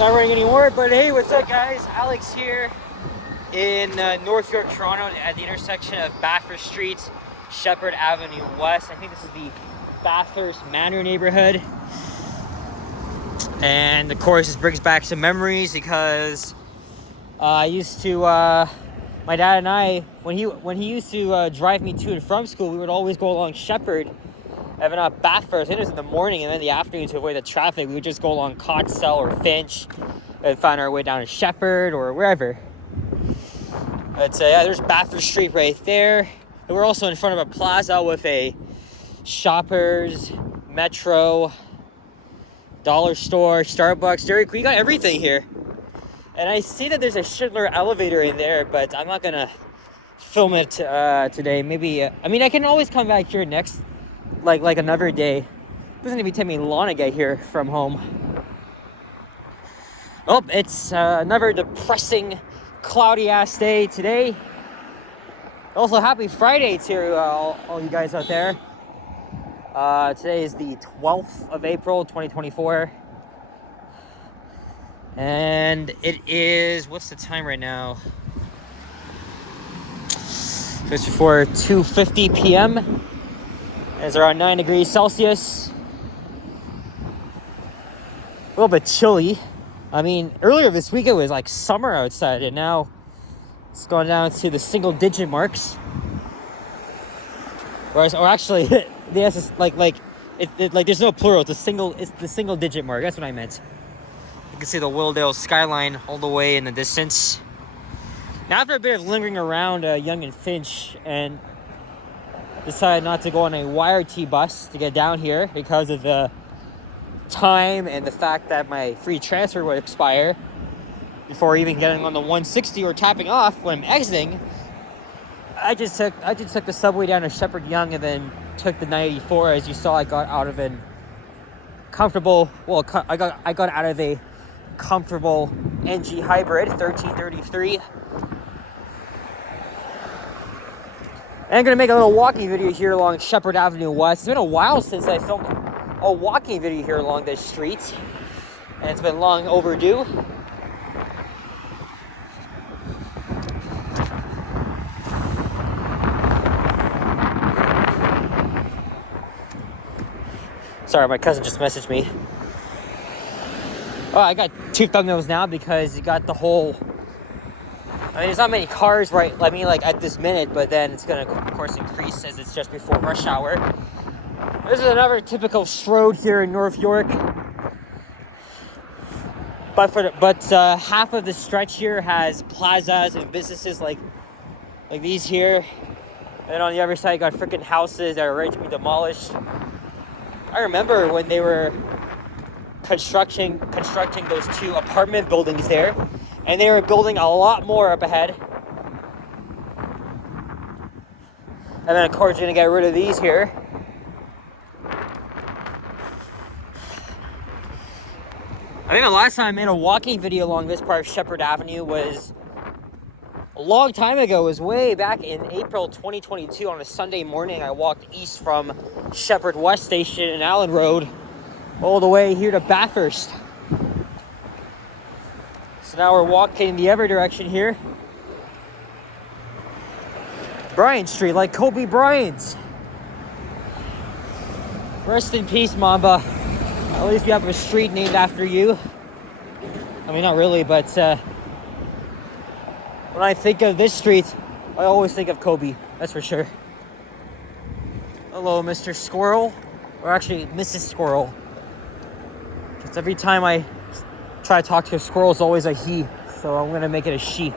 Not running anymore, but hey, what's up guys? Alex here in North York, Toronto at the intersection of Bathurst Street, Sheppard Avenue West. I think this is the Bathurst Manor neighborhood. And of course this brings back some memories because I used to, my dad and I, when he used to drive me to and from school, we would always go along Sheppard. If not Bathurst, I think it was in the morning, and then in the afternoon to avoid the traffic, we would just go along Cotsell or Finch and find our way down to Sheppard or wherever. But yeah, there's Bathurst Street right there. And we're also in front of a plaza with a Shoppers, Metro, Dollar Store, Starbucks, Dairy Queen. You got everything here. And I see that there's a Schindler elevator in there, but I'm not gonna film it today. Maybe, I mean, I can always come back here next. Like another day. It doesn't even take me long to get here from home. Oh, it's another depressing, cloudy ass day today. Also, happy Friday to all you guys out there. Today is the 12th of April, 2024. And it is, what's the time right now? It's before 2:50 p.m. It's around 9 degrees Celsius. A little bit chilly. I mean, earlier this week it was like summer outside, and now it's gone down to the single digit marks. Or actually, the acess, like there's no plural. It's the single digit mark. That's what I meant. You can see the Willdale skyline all the way in the distance. Now, after a bit of lingering around Yonge and Finch, and decided not to go on a YRT bus to get down here because of the time and the fact that my free transfer would expire before even getting on the 160 or tapping off when I'm exiting. I just took the subway down to Sheppard Yonge and then took the 984. As you saw, I got out of a comfortable, well, I got out of a comfortable NG hybrid 1333. And I'm going to make a little walking video here along Sheppard Avenue West. It's been a while since I filmed a walking video here along this street. And it's been long overdue. Sorry, my cousin just messaged me. Oh, I got two thumbnails now because you got the whole... I mean, there's not many cars right, I mean, like at this minute, but then it's going to, of course, increase as it's just before rush hour. This is another typical road here in North York. But half of the stretch here has plazas and businesses like these here. And on the other side, you got freaking houses that are ready to be demolished. I remember when they were constructing those two apartment buildings there. And they were building a lot more up ahead. And then, of course, you're going to get rid of these here. I think the last time I made a walking video along this part of Sheppard Avenue was a long time ago. It was way back in April 2022 on a Sunday morning. I walked east from Sheppard West Station and Allen Road all the way here to Bathurst. So now we're walking in the other direction here. Bryant Street, like Kobe Bryant. Rest in peace, Mamba. At least we have a street named after you. I mean, not really, but when I think of this street, I always think of Kobe. That's for sure. Hello, Mr. Squirrel. Or actually, Mrs. Squirrel. Because every time I try to talk to a squirrel, it's always a he. So I'm going to make it a she.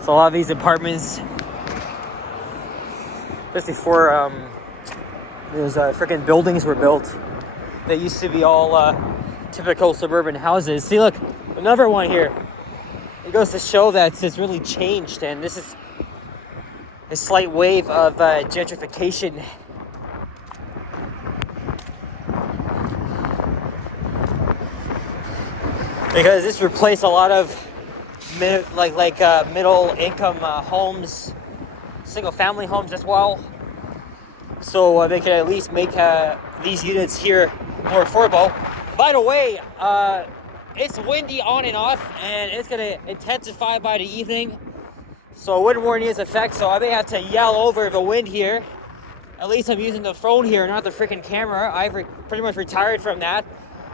So a lot of these apartments, just before those freaking buildings were built, They used to be all typical suburban houses. See, look, another one here. It goes to show that it's really changed, and this is a slight wave of gentrification. Because this replaced a lot of middle income homes, single family homes as well. So they could at least make these units here more affordable. By the way, it's windy on and off, and it's gonna intensify by the evening. So wind warning is effect, so I may have to yell over the wind here. At least I'm using the phone here, not the freaking camera. I've pretty much retired from that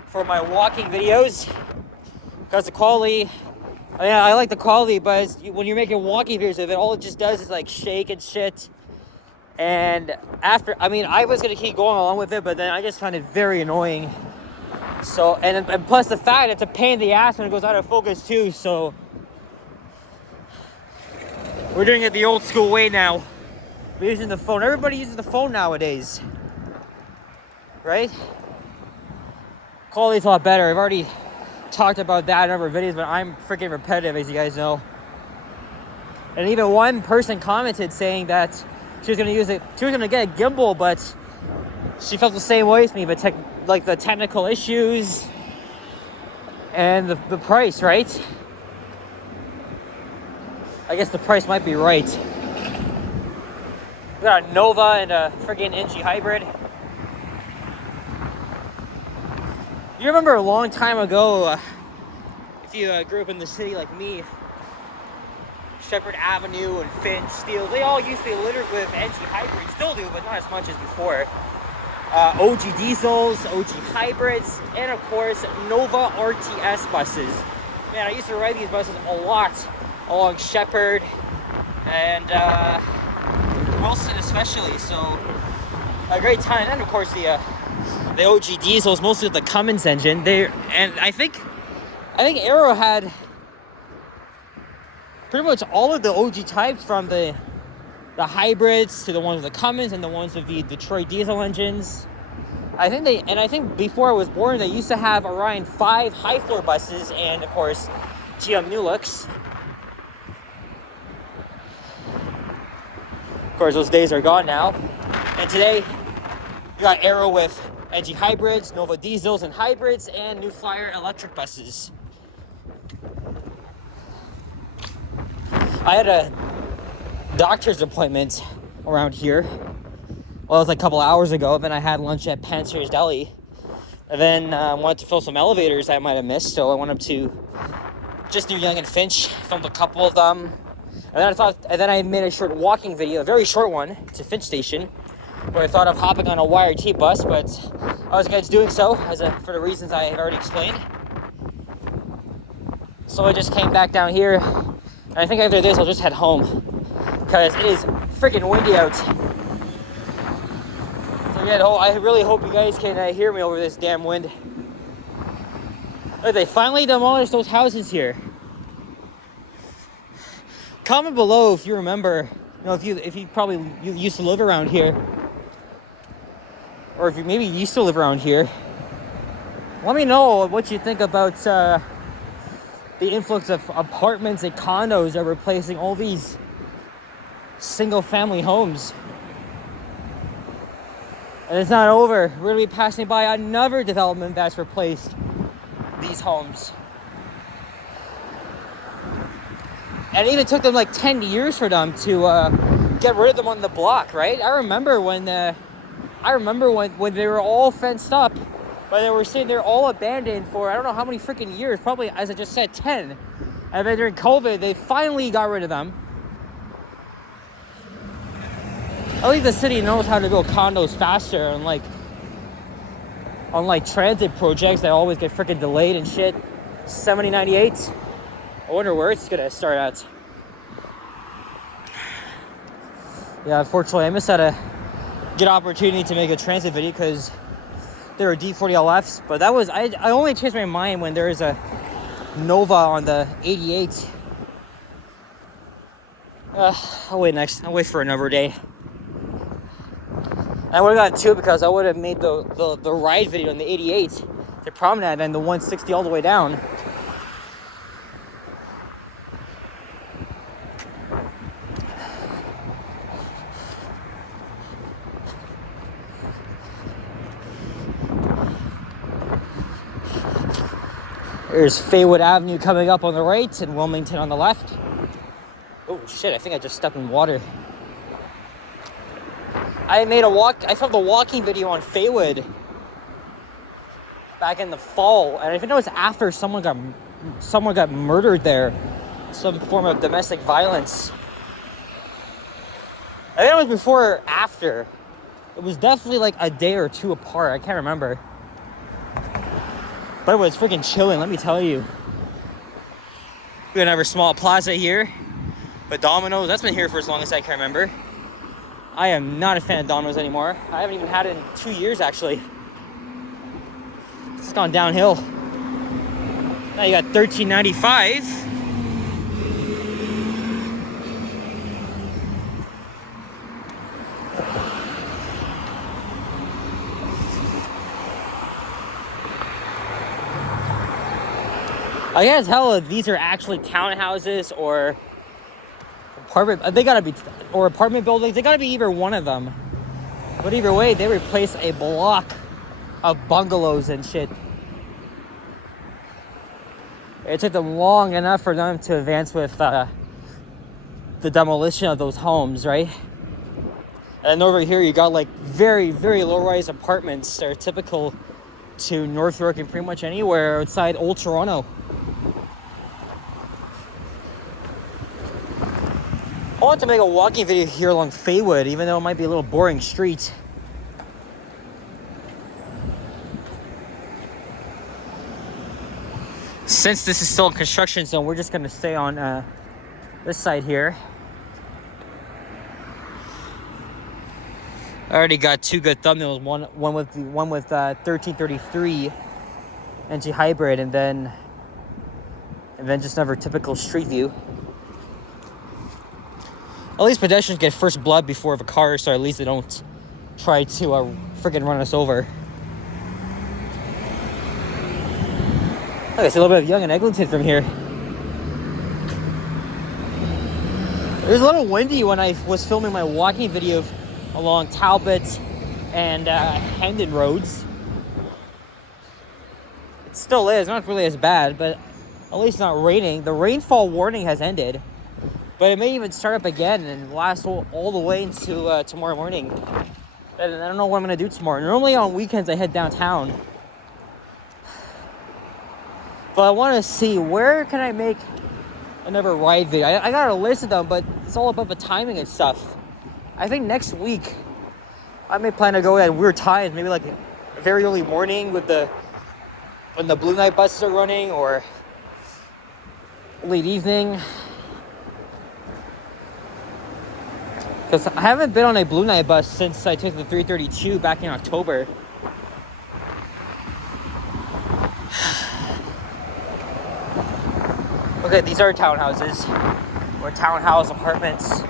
for my walking videos. Because the quality, I like the quality, but when you're making walking videos of it, all it just does is like shake and shit. And I was gonna keep going along with it, but then I just found it very annoying. So, and plus the fact it's a pain in the ass when it goes out of focus too. So we're doing it the old school way now. We're using the phone. Everybody uses the phone nowadays, right? Quality's a lot better. I've already talked about that in other videos, but I'm freaking repetitive, as you guys know. And even one person commented saying that she was gonna get a gimbal, but she felt the same way as me, but the technical issues and the price, right? I guess the price might be right. We got a Nova and a freaking NG hybrid. You remember a long time ago, if you grew up in the city like me, Sheppard Avenue and Finch, Steele, they all used to be littered with NG hybrids. Still do, but not as much as before. OG diesels, OG hybrids, and of course, Nova RTS buses. Man, I used to ride these buses a lot along Sheppard and Wilson especially, so a great time. And of course the OG diesels, mostly with the Cummins engine. I think Aero had pretty much all of the OG types, from the hybrids to the ones with the Cummins and the ones with the Detroit diesel engines. I think before I was born, they used to have Orion 5 high floor buses and of course GM New Looks. Of course, those days are gone now. And today, you got Aero with NG hybrids, Nova diesels and hybrids, and New Flyer electric buses. I had a doctor's appointment around here. Well, it was like a couple hours ago. Then I had lunch at Pancher's Deli. And then wanted to fill some elevators I might have missed. So I went up to just near Yonge and Finch, filmed a couple of them. And then I made a short walking video, a very short one, to Finch Station, where I thought of hopping on a YRT bus, but I was against doing so for the reasons I have already explained. So I just came back down here, and I think after this I'll just head home, because it is freaking windy out. So yeah, I really hope you guys can hear me over this damn wind. Look, they finally demolished those houses here. Comment below if you remember, if you probably used to live around here, or if you maybe used to live around here. Let me know what you think about the influx of apartments and condos that are replacing all these single-family homes. And it's not over. We're gonna be passing by another development that's replaced these homes. And it even took them like 10 years for them to get rid of them on the block, right? I remember when they were all fenced up, but they were sitting there all abandoned for I don't know how many freaking years, probably, as I just said, 10. And then during COVID, they finally got rid of them. I think the city knows how to build condos faster, unlike transit projects that always get freaking delayed and shit. 7098. I wonder where it's gonna start at. Yeah, unfortunately, I missed out a good opportunity to make a transit video because there were D40LFs, but that was, I only changed my mind when there is a Nova on the 88. I'll wait for another day. I would have got two because I would have made the ride video in the 88 to Promenade and the 160 all the way down. There's Faywood Avenue coming up on the right and Wilmington on the left. Oh shit, I think I just stepped in water. I filmed a walking video on Faywood back in the fall, and I think it was after someone got murdered there. Some form of domestic violence. I think it was before or after. It was definitely like a day or two apart, I can't remember. But it was freaking chilling, let me tell you. We have another small plaza here. But Domino's, that's been here for as long as I can remember. I am not a fan of Domino's anymore. I haven't even had it in 2 years, actually. It's gone downhill. Now you got $13.95. I can't tell if these are actually townhouses or apartment buildings. They gotta be either one of them. But either way, they replace a block of bungalows and shit. It took them long enough for them to advance with the demolition of those homes, right? And over here, you got like very, very low-rise apartments that are typical to North York and pretty much anywhere outside Old Toronto. I want to make a walking video here along Faywood, even though it might be a little boring street. Since this is still a construction zone, we're just going to stay on this side here. I already got two good thumbnails. One with 1333 NG hybrid, and then just another typical street view. At least pedestrians get first blood before the cars, so at least they don't try to freaking run us over. Look, I see a little bit of Yonge and Eglinton from here. It was a little windy when I was filming my walking video along Talbot and Hendon roads. It still is, not really as bad, but at least not raining. The rainfall warning has ended. But it may even start up again and last all the way into tomorrow morning. And I don't know what I'm going to do tomorrow. Normally on weekends I head downtown. But I want to see where can I make another ride video. I got a list of them, but it's all about the timing and stuff. I think next week I may plan to go at weird times. Maybe like very early morning when the Blue Night buses are running, or late evening. Because I haven't been on a Blue Night bus since I took the 332 back in October. Okay, these are townhouses. Or townhouse apartments.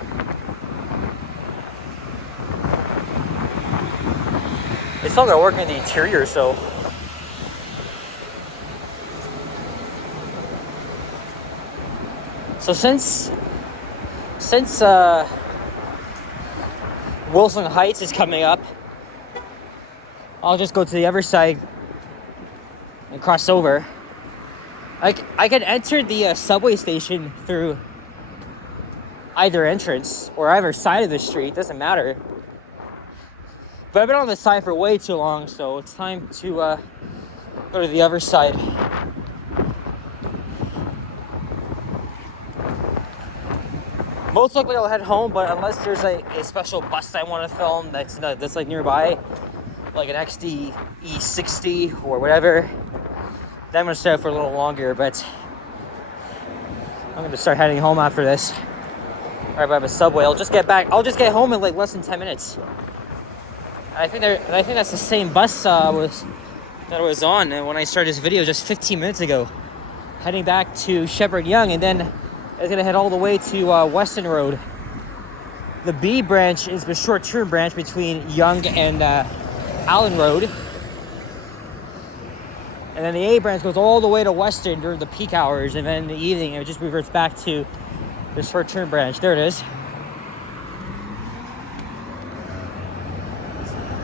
They still got work in the interior, so. So since Wilson Heights is coming up, I'll just go to the other side and cross over. I can enter the subway station through either entrance or either side of the street, doesn't matter. But I've been on this side for way too long, so it's time to go to the other side. Most likely I'll head home, but unless there's a special bus I want to film that's like nearby, like an XD E60 or whatever, then I'm going to stay out for a little longer, but I'm going to start heading home after this. Right by the subway. I'll just get home in like less than 10 minutes. And I think that's the same bus that I was on when I started this video just 15 minutes ago. Heading back to Sheppard Yonge, and then it's going to head all the way to Weston Road. The B branch is the short-term branch between Yonge and Allen Road. And then the A branch goes all the way to Western during the peak hours, and then in the evening it just reverts back to the short-term branch. There it is.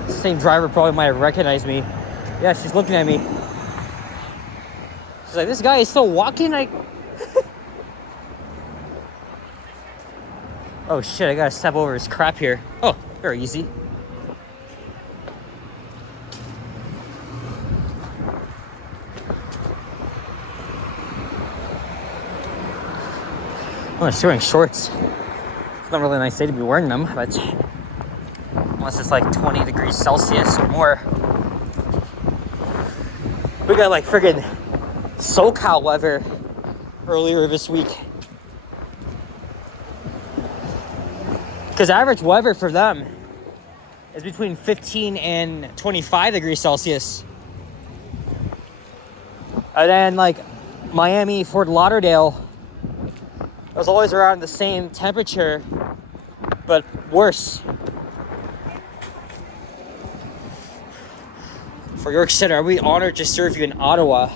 The same driver probably might have recognized me. Yeah, she's looking at me. She's like, this guy is still walking? Oh shit, I gotta step over his crap here. Oh, very easy. I'm just wearing shorts. It's not really a nice day to be wearing them, but unless it's like 20 degrees Celsius or more. We got like friggin' SoCal weather earlier this week. Because average weather for them is between 15 and 25 degrees Celsius. And then like Miami, Fort Lauderdale, it was always around the same temperature, but worse. For York City, are we honored to serve you in Ottawa?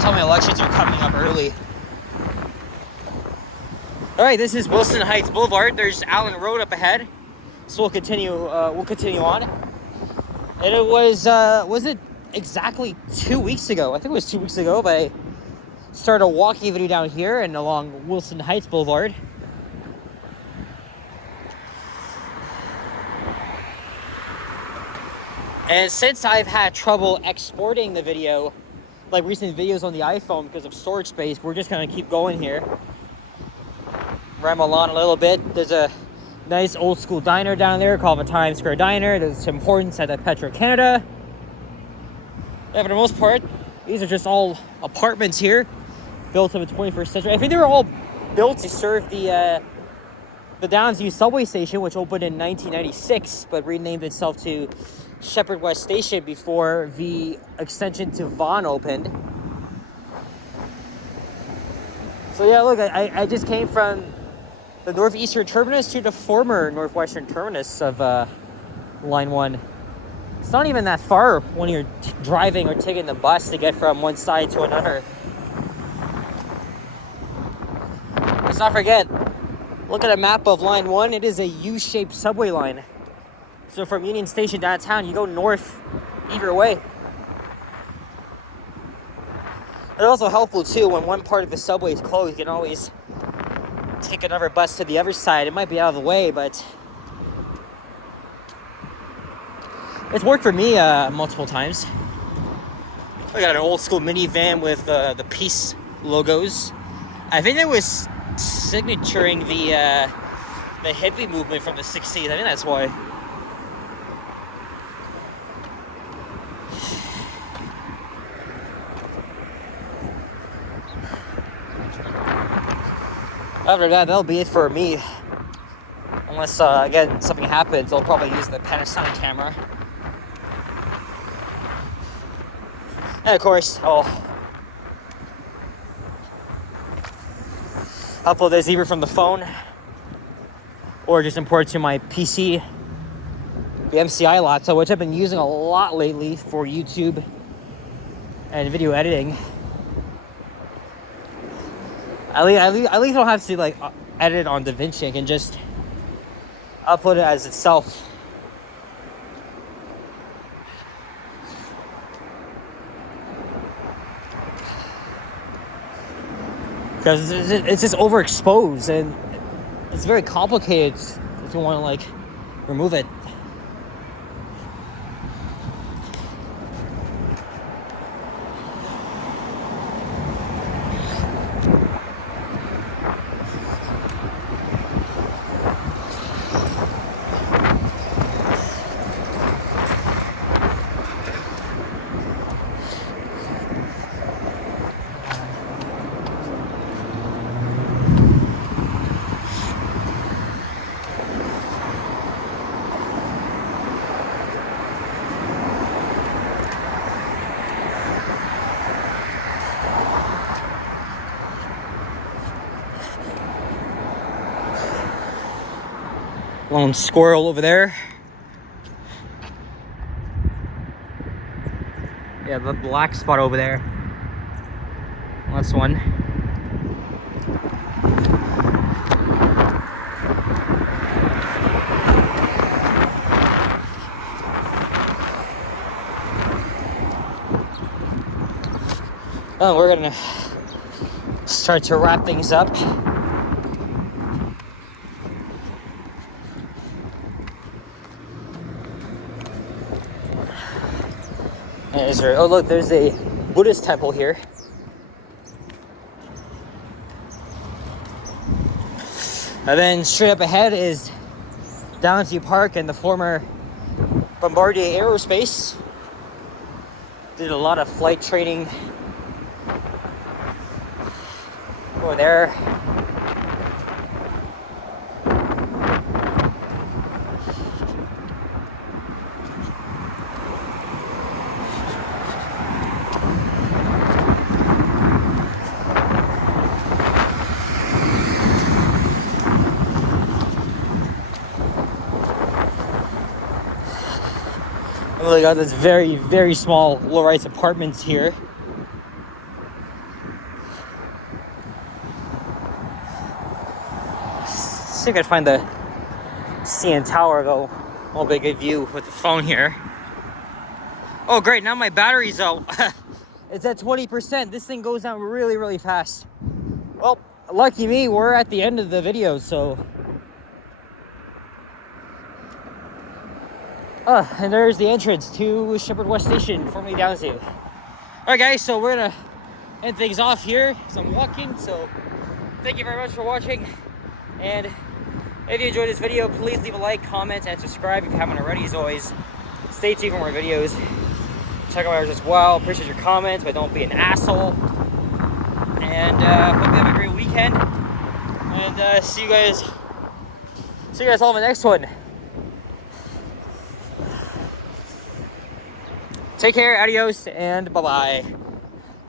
Tell me elections are coming up early. All right, this is Wilson Heights Boulevard. There's Allen Road up ahead, so we'll continue on. And it was it exactly 2 weeks ago? I think it was 2 weeks ago, but I started a walking video down here and along Wilson Heights Boulevard. And since I've had trouble exporting the video, like recent videos on the iPhone because of storage space, we're just gonna keep going here. Ramble on a little bit. There's a nice old school diner down there called the Times Square Diner. There's Tim Hortons at the Petro-Canada. Yeah, for the most part, these are just all apartments here, built in the 21st century. I think they were all built to serve the Downsview subway station, which opened in 1996, but renamed itself to Sheppard West Station before the extension to Vaughan opened. So yeah, look, I just came from the northeastern terminus to the former northwestern terminus of Line 1. It's not even that far when you're driving or taking the bus to get from one side to another. Let's not forget, look at a map of Line 1. It is a U-shaped subway line. So from Union Station downtown, you go north either way. It's also helpful too, when one part of the subway is closed, you can always take another bus to the other side. It might be out of the way, but it's worked for me multiple times. I got an old school minivan with the Peace logos. I think that was signaturing the hippie movement from the 60s. I think that's why. After that, that'll be it for me. Unless, again, something happens, I'll probably use the Panasonic camera. And of course, I'll upload this either from the phone or just import it to my PC, the MCI laptop, which I've been using a lot lately for YouTube and video editing. At least I don't have to like edit on DaVinci. I can just upload it as itself. Because it's just overexposed and it's very complicated if you want to like remove it. Lone squirrel over there. Yeah, the black spot over there. That's one. Oh, we're gonna start to wrap things up. Oh look, there's a Buddhist temple here. And then straight up ahead is Downsview Park and the former Bombardier Aerospace. Did a lot of flight training over there. Oh, we got this very, very small low-rise apartments here. See if I can find the CN Tower though. Won't be a good view with the phone here. Oh great, now my battery's out. It's at 20%. This thing goes down really, really fast. Well, lucky me, we're at the end of the video, so. And there's the entrance to Sheppard West Station, formerly Downsview. Alright guys, so we're gonna end things off here because I'm walking, so thank you very much for watching. And if you enjoyed this video, please leave a like, comment, and subscribe if you haven't already. As always, stay tuned for more videos. Check out ours as well. Appreciate your comments, but don't be an asshole. And hope you have a great weekend. And see you guys all in the next one. Take care, adios, and bye-bye.